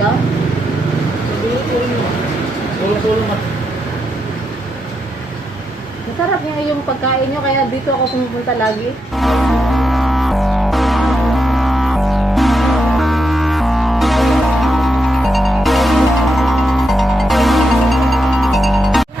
ka? Masarap nga yung pagkain nyo, kaya dito ako pumupunta lagi.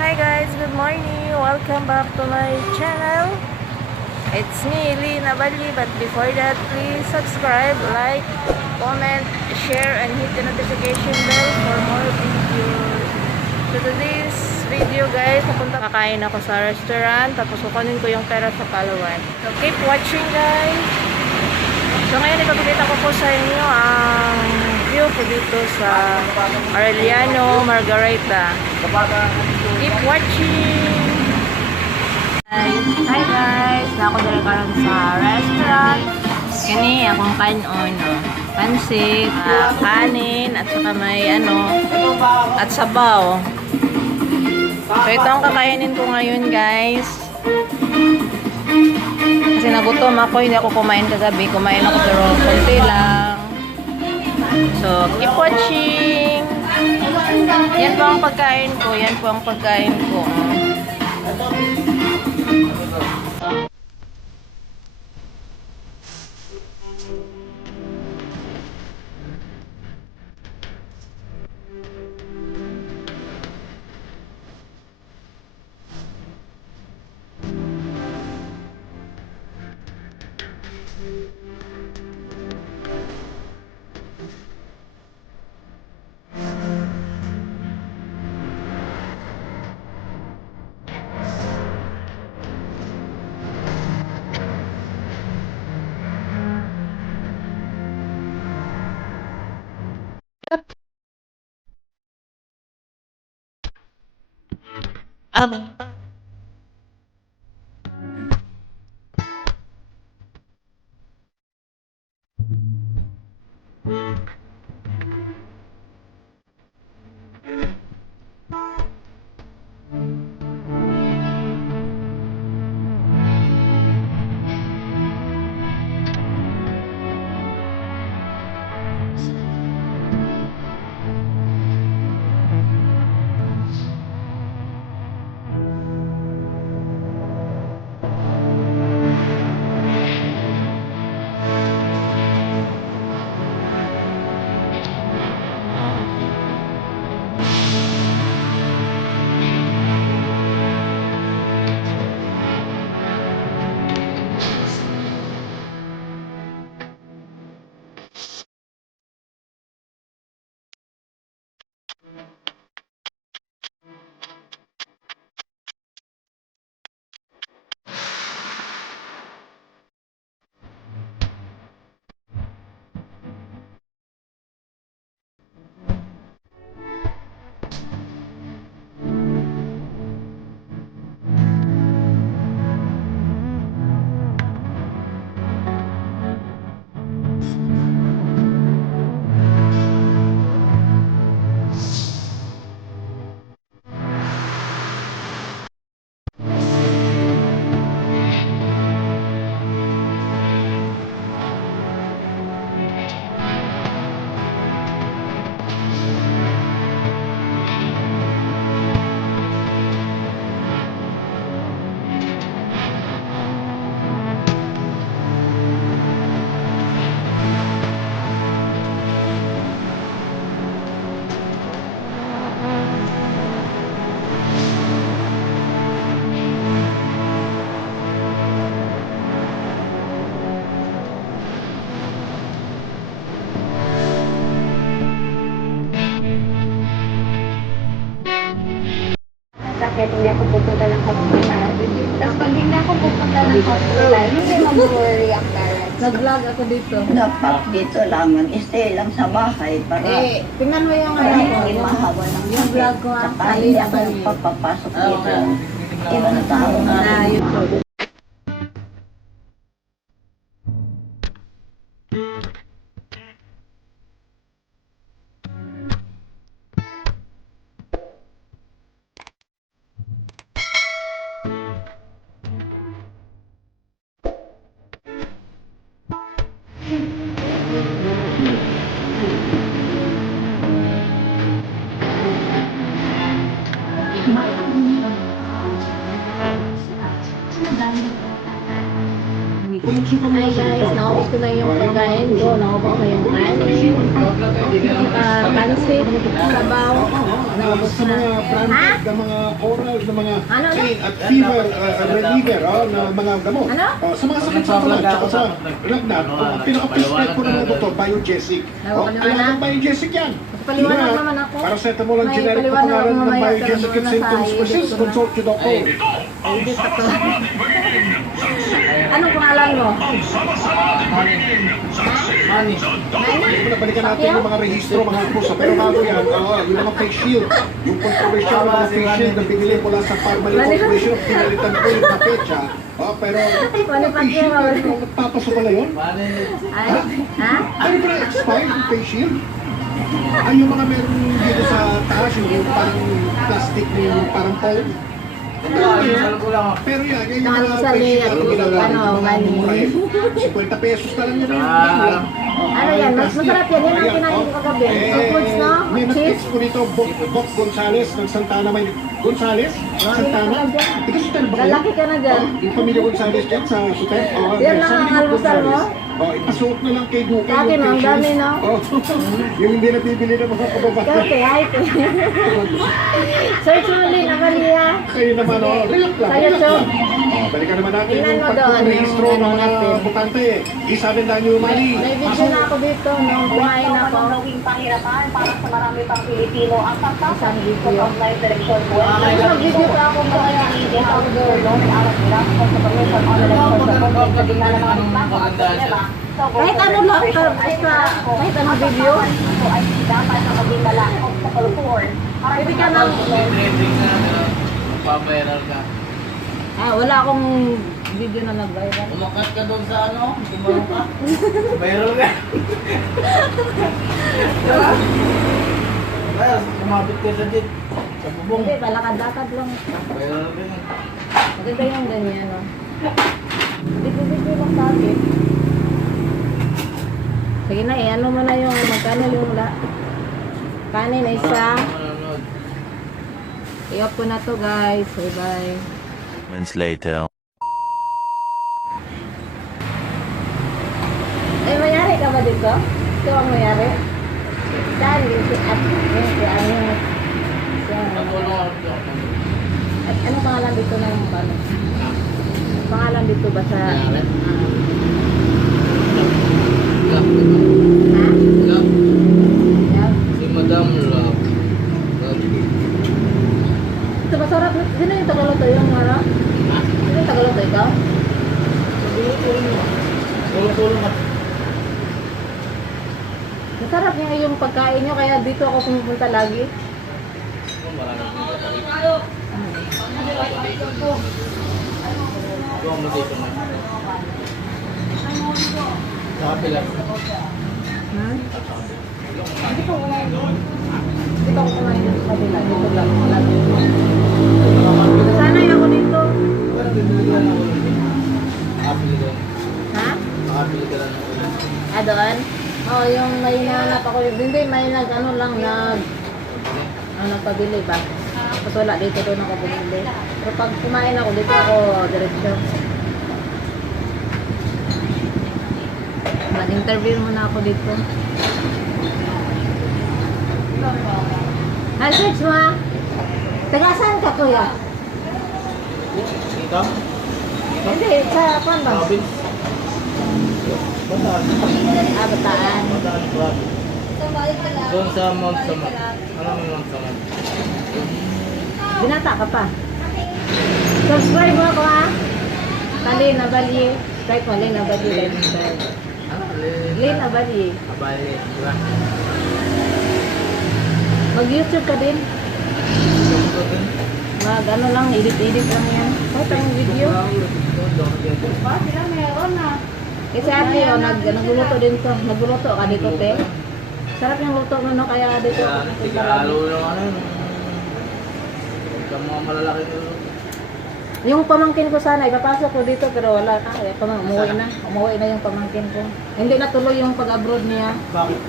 Hi guys, good morning. Welcome back to my channel. It's me, Lina Bali, but before that, please subscribe, like, comment, share, and hit the notification bell for more videos. So today's video guys, kakain ako sa restaurant, tapos kukunin ko yung pera sa Palawan. So keep watching guys. So ngayon ipapakita ko po sa inyo ang view po dito sa Arellano, Margarita. Keep watching! Hi guys! Ako dala karon sa restaurant. Kani akong kanon, pansit, kanin, at saka may at sabaw. So ito ang kakainin ko ngayon guys. Kasi nagutom ako, hindi ako kumain kagabi. Kumain ako pero konti lang. So keep watching. Yan po ang pagkain ko. Yan po ang pagkain ko. Sakit, hindi ako pupunta ng hospital. Tapos pag hindi ako pupunta ng hospital, hindi mag-worry ang parents. Nag-vlog ako dito. Dapat dito lang, stay lang sa bahay para Tingnan mo yung hindi mahawa ng yung vlog ko ah. Saka hindi ako papapasok dito. Iba na tao na. Na YouTube. ito na yung pagkain ko. Naubos na yung kanin. Pansit, sabaw. Naubos Sa na. mga Ha? branded na mga oral, na mga Ano? pain at fever reliever, na mga gamot. Ano? Sa mga sakit sa katawan, tsaka sa lagnat, ang pinaka-prescribe ko ng mga doktor, Biogesic. Paliwanag Alam na? ng Biogesic yan. Paliwanag Yan. naman ako. Paracetamol ang May generic na paliwanag pangalan ako ng mamaya, Biogesic pero and symptoms nasa persist. edit ko na. Consult your doctor. Edit ako. Anong pangalan mo? Honey. Balikan natin yung mga rehistro, mga pusa. Pero bago yan, yung mga face shield, yung controversial na mga face shield na binili mula sa Parmalee Corporation, pinalitan ko yung kapetsa. Pero Ano pa face shield, kayo? pero magpapasok pala yun? Ay, ha? Ano ba expired yung face shield? Ay, yung mga meron dito sa taas, yung parang plastic na yung parang foam. Pero yan, yung Saan mga sa face shield, liya? ano ginagawa Ano, ng mga mani? mura eh. 50 pesos na lang yun. Ano yan? Masarap yan. Yan ang kinain ko kagabi. Foods, no? May Cheese. nag-text ko dito, Bob Gonzales ng Santana. May Gonzales? Santana? Tika Sutel ba kayo? Lalaki ka na dyan. Yung pamilya Gonzales dyan sa Sutel? Yan lang ang almusal mo? Ipasuot na lang kay Duque. Lagi mo, ang dami, no? Yung hindi nabibili ng mga kababayan. Okay, hi. Search mo ulit, Amalia. Kayo naman, relax lang. Sa relax YouTube. lang. Balikan naman natin Tingnan yung mo doon, pagpapahistro yung ng ano mga natin. butante. Isa din dahil yung mali. May video na ako dito nung kumain ako. Naging pahirapan para sa marami pang Pilipino ang Isang pagpasok video. sa online direction po. Nag-video pa ako mamaya. The House Journal, alam nila sa Commission on Elections sa Congress na tingnan ng mga platform at problema. So, Kahit ano lang, kahit anong video. So, ay dapat na maging malakot sa kultuur. Pwede ka nang... Trending na, paviral ka. Wala akong video na nag-viral. Umakat ka doon sa ano, tumalong ka. Viral ka. Diba? Kaya, kumabit ka sa dit. Sa bubong. Hindi, palakad-lakad lang. Viral ka yun. Maganda yung ganyan, no? Dito lang sa akin. Sige na, ano mo na yung magkano yung kanin na isa. Manonood. I-off ko na to, guys. Bye-bye. Moments later. Mayari ka ba dito? Ito ang mayari? Saan? Si ano? Natulong ako. Ano pangalan dito na yung ano? Pangalan dito ba sa... Love. Ha? Love. Yan. Si Madam Love. Ito masarap. Sino yung Tagaloto yung ano? Sino yung Tagaloto ikaw? Tulong-tulong ka. Masarap nga yung pagkain nyo, kaya dito ako pumupunta lagi. Ito ang dito na. Nakapila. Hmm? Dito ako kumain dito sa kabila. Dito lang. Lagi. Sanay ako dito. Nakapili ka. Ha? Nakapili ka lang ng ulan. Doon? Yung may nahanap ako. Hindi, may nag-ano lang, nagpabili ba? Tapos wala, dito doon ako bumili. Pero pag kumain ako, dito ako diretsyo. Mag-interview muna ako dito. Search mo ha? Taga saan ka, kuya? Dito? Hindi, sa kwan ba? Province? Bataan. Bataan. Bataan province. Doon sa Mount Samad. Ano ang Mount Samad? Binata ka pa. Subscribe mo ako ha? Talin na bali. Subscribe mo, Lin na bali. Lin na bali. Abali. Diba? Mag-YouTube ka din. Mag ano lang, edit-edit lang yan. Kahit ang video. Kasi ate, nagluluto din to. Nagluluto ka dito, te. Sarap yung luto mo, no? Kaya dito. Lalo lang ano yun. Huwag kang mga malalaki nyo. Yung pamangkin ko sana, ipapasok ko dito, pero wala na. Umuwi na. Umuwi na yung pamangkin ko. Hindi natuloy yung pag-abroad niya. Bakit?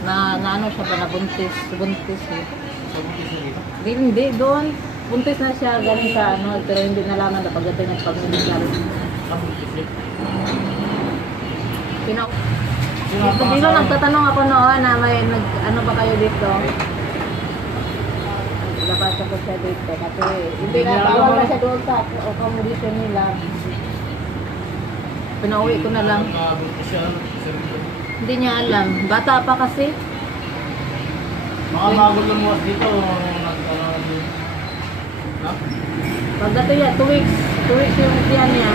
Na ano siya ba, nabuntis. Buntis eh. Sabuntis na dito. Hindi, doon. Buntis na siya galing sa ano, pero hindi nalaman na pagdating ng pag-medical. Sabuntis dito. Dito nagtatanong ako noon na may ano ba kayo dito? Labas ako siya dito kasi hindi na bawal na siya doon sa accommodation nila. Pinauwi ko na lang. Hindi niya alam. Bata pa kasi. Mga bago lumuwas dito, Pagdating niya, 2 weeks. 2 weeks yung tiyan niya.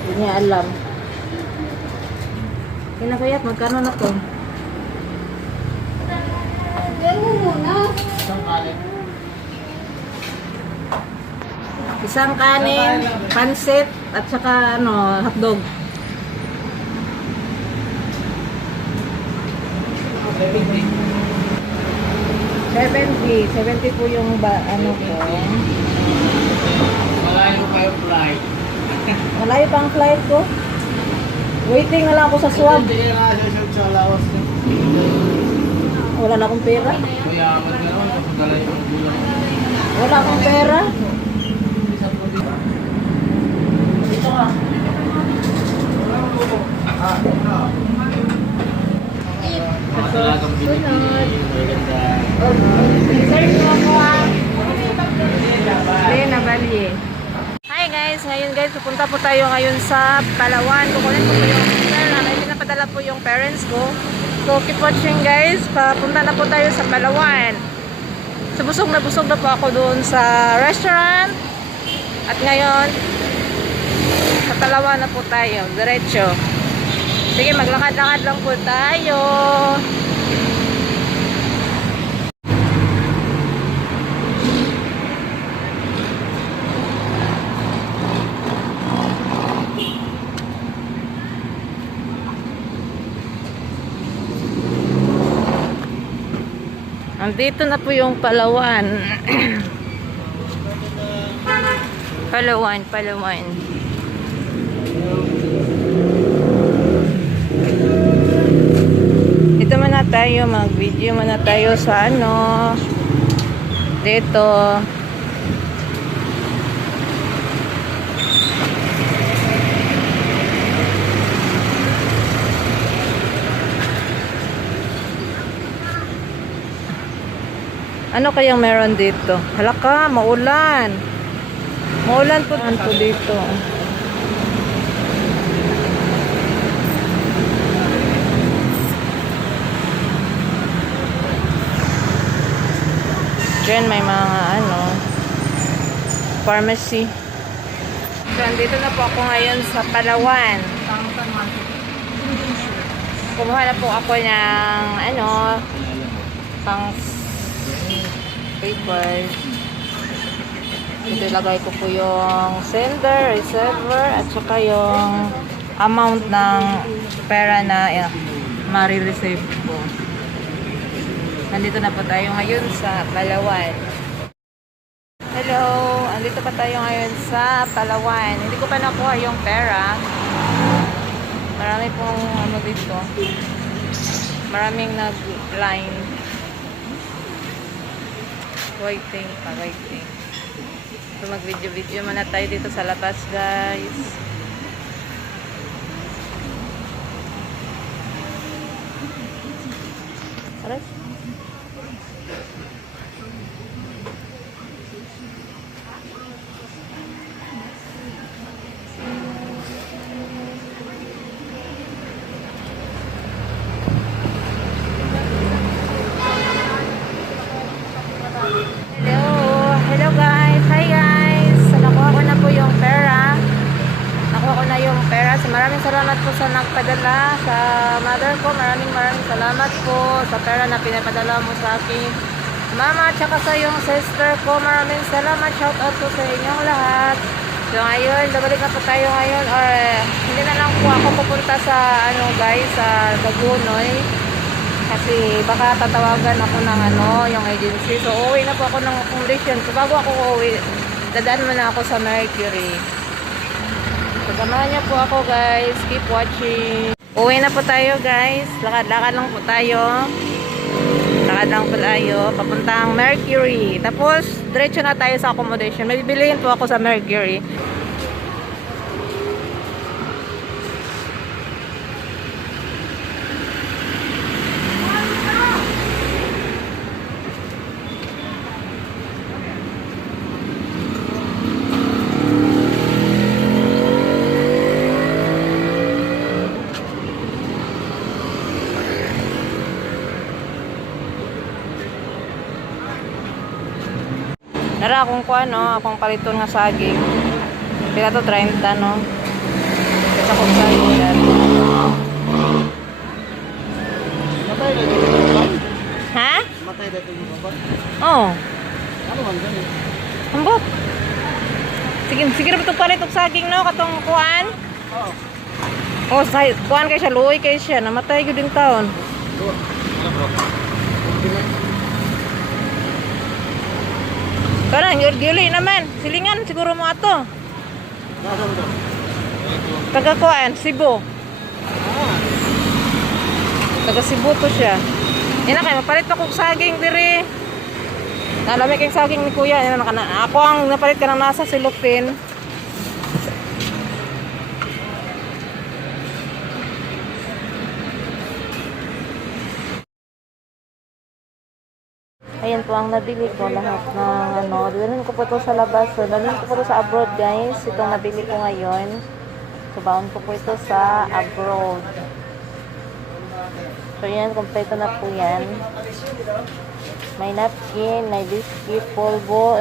Hindi niya alam. Kinakayat, magkano na to? Diyan mo muna. Isang kanin, pansit, at saka hotdog. 70 po yung ko. malayo kayo flight. Malayo pa ang flight ko. Waiting na lang ako sa swab. Hindi nga sa lawas niyo. Wala na akong pera. Mayaman ka naman, kapagala yung gulang. Wala akong pera. Dito ka. Mga talagang binibili, maganda. Search mo ako Lena Balye. Hi guys, ngayon guys, pupunta po tayo ngayon sa Palawan. Kukunin ko po yung hotel na may pinapadala po yung parents ko. So keep watching guys, papunta na po tayo sa Palawan. So busog na po ako doon sa restaurant. At ngayon, sa Palawan na po tayo, diretso. Sige, maglakad-lakad lang po tayo. Andito na po yung Palawan. Palawan. Dito muna tayo, mag-video muna tayo sa dito. Ano kayang meron dito? Halaka, maulan. Maulan po dito. Diyan may mga pharmacy. So, andito na po ako ngayon sa Palawan. Kumuha na po ako ng pang paper. Ito ilagay ko po yung sender, receiver, at saka yung amount ng pera na ma-receive ko. Nandito na po tayo ngayon sa Palawan. Hello! Andito pa tayo ngayon sa Palawan. Hindi ko pa nakuha yung pera. Marami pong dito. Maraming nag-line. Waiting. So mag-video muna tayo dito sa labas guys. Aras? Hello guys. Hi guys. So, nakuha ko na po yung pera. So, maraming salamat po sa nagpadala sa mother ko. Maraming salamat po sa pera na pinapadala mo sa akin mama at saka sa yung sister ko. Maraming salamat. Shout out po sa inyong lahat. So ngayon, babalik na po tayo ngayon, or hindi na lang po ako pupunta sa guys, sa Dagunoy. Kasi baka tatawagan ako ng yung agency. So uuwi na po ako ng accommodation. So bago ako uuwi, dadaan muna ako sa Mercury. So samahan niyo po ako guys. Keep watching. Uuwi na po tayo guys. Lakad-lakad lang po tayo. Papuntang Mercury. Tapos diretso na tayo sa accommodation. May bibilihin po ako sa Mercury. Nara akong kuan no, akong paliton nga saging. Pila to 30 no. Sa kong saging yan. Matay na yung baban. Ha? Matay na yung baban. Oh, Ano man ganun? ambot. Sige, sige ra to palit og saging no katong kuan. Oo. Oh, kuan kay siya luoy kay siya namatay gyud ding taon. Parang yuli naman. Silingan siguro mo ato. Nasa mo to? Taga kuan, Cebu. Taga Cebu to siya. Ina kay mapalit ako og saging diri. Nalami kay saging ni kuya. Ina na ako ang napalit kanang nasa silupin. Ayan po ang nabili ko lahat ng ano. Dalhin ko po ito sa labas. So, dalhin ko po ito sa abroad guys. Itong nabili ko ngayon. So, baon ko po ito sa abroad. So, yan. Kompleto na po yan. May napkin, may biscuit, polvo,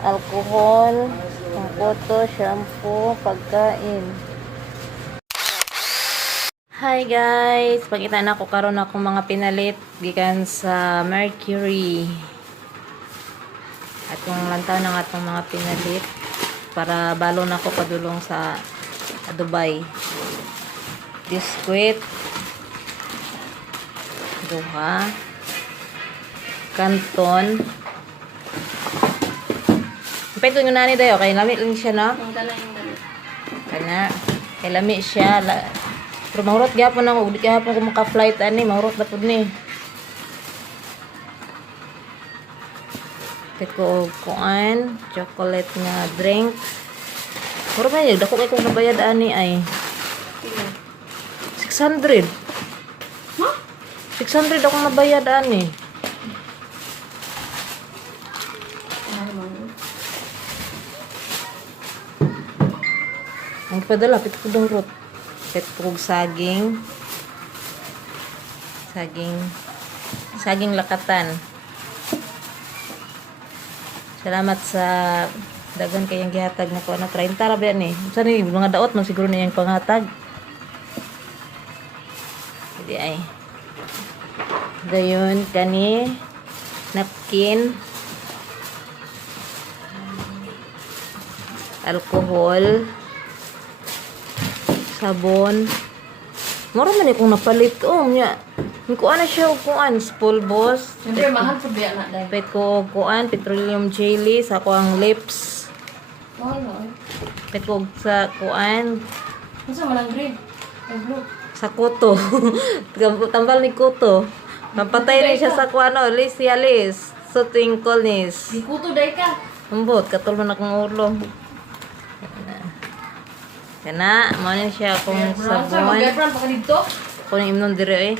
alcohol, pangkoto, shampoo, pagkain. Hi guys! Pagkita na ako karon akong mga pinalit gikan sa Mercury. Atong lantaw na nga atong mga pinalit para balo na ako padulong sa Dubai. Biskuit. Duha. Kanton. Pwede yung nani dayo. Kaya lamit lang siya, no? Kana. Kaya lamit siya. Pero mahurot gapon ako. Di kahapon ko maka-flight ani. Mahurot na po ni. Pwede ko kuan. Chocolate nga drink. Muro ba yun? Dako kay kong nabayad ani ay. 600. Huh? 600 akong nabayad ani. Ang padala, pito ko dong rot. Pito ko saging. Saging lakatan. Salamat sa dagan kayang gihatag na ko. 30 ra ba yan eh. Saan ni mga daot man siguro na yung panghatag. Hindi ay. Dayon, kani. Napkin. Alcohol. Sabon. Mura man akong napalit. Oh, nya. Kuan na siya kuan, pulbos. Siyempre, mahal sa biya na dahil. Pet ko kuan, petroleum jelly sa kuang lips. Oh, no. Pet ko sa kuan, Ano sa malang green? Ay, blue. sa kuto. Tambal ni kuto. Mapatay rin siya sa kuan, no, Liz. So twinkleness. Di kuto dahil ka. Ambot, katulman akong ulo. Kana, mo na siya akong Sa sabon. mag-girlfriend pa ka dito? Kung imnon dire eh.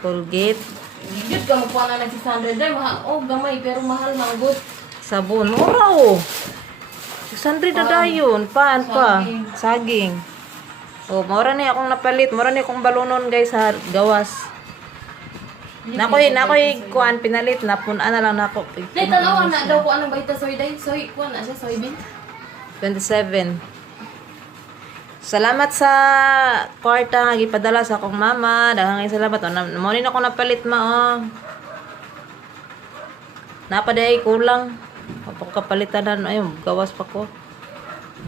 Colgate. Gigit ka mo pa na nag-600 dahil. Oh, gamay pero mahal ng good. Sabon. Mura oh. 600 na dayon. Paan pa? Saging. Oh, maura ni akong napalit. Maura ni akong balonon guys sa gawas. Nakoy kuan pinalit na punan na lang nako. Dahil tanawan na daw ko anong baita soy dahil. Soy, kuwan na siya, soybean. 27. Salamat sa kwarta nga gipadala sa akong mama. Daghang salamat. Mo ni ako napalit ma oh. Napaday kulang. Kapagkapalitanan ay gawas pa ko.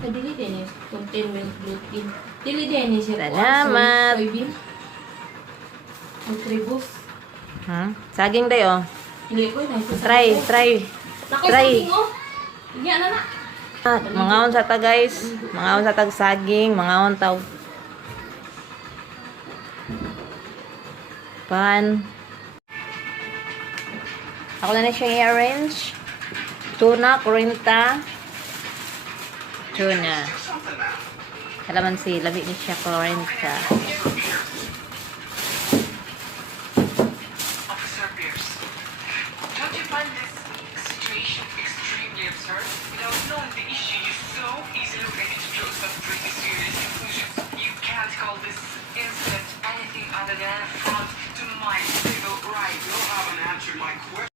Dili din eh. Contain milk gluten. Dili din eh siya. Salamat. Soybean. Nutribus. Saging day oh. Hindi ko na ito. Try. Nakoy Try. saging oh. Hindi na na. Mangaon sa ta guys. Mangaon sa tag saging, mangaon taw. Pan. Ako na siya i-arrange. Tuna, 40. Tuna. Kalamansi, labi ni siya 40. Knowing the issue, you're so easily ready to draw some pretty serious conclusions. You can't call this incident anything other than a front to my civil rights. You haven't answered my question.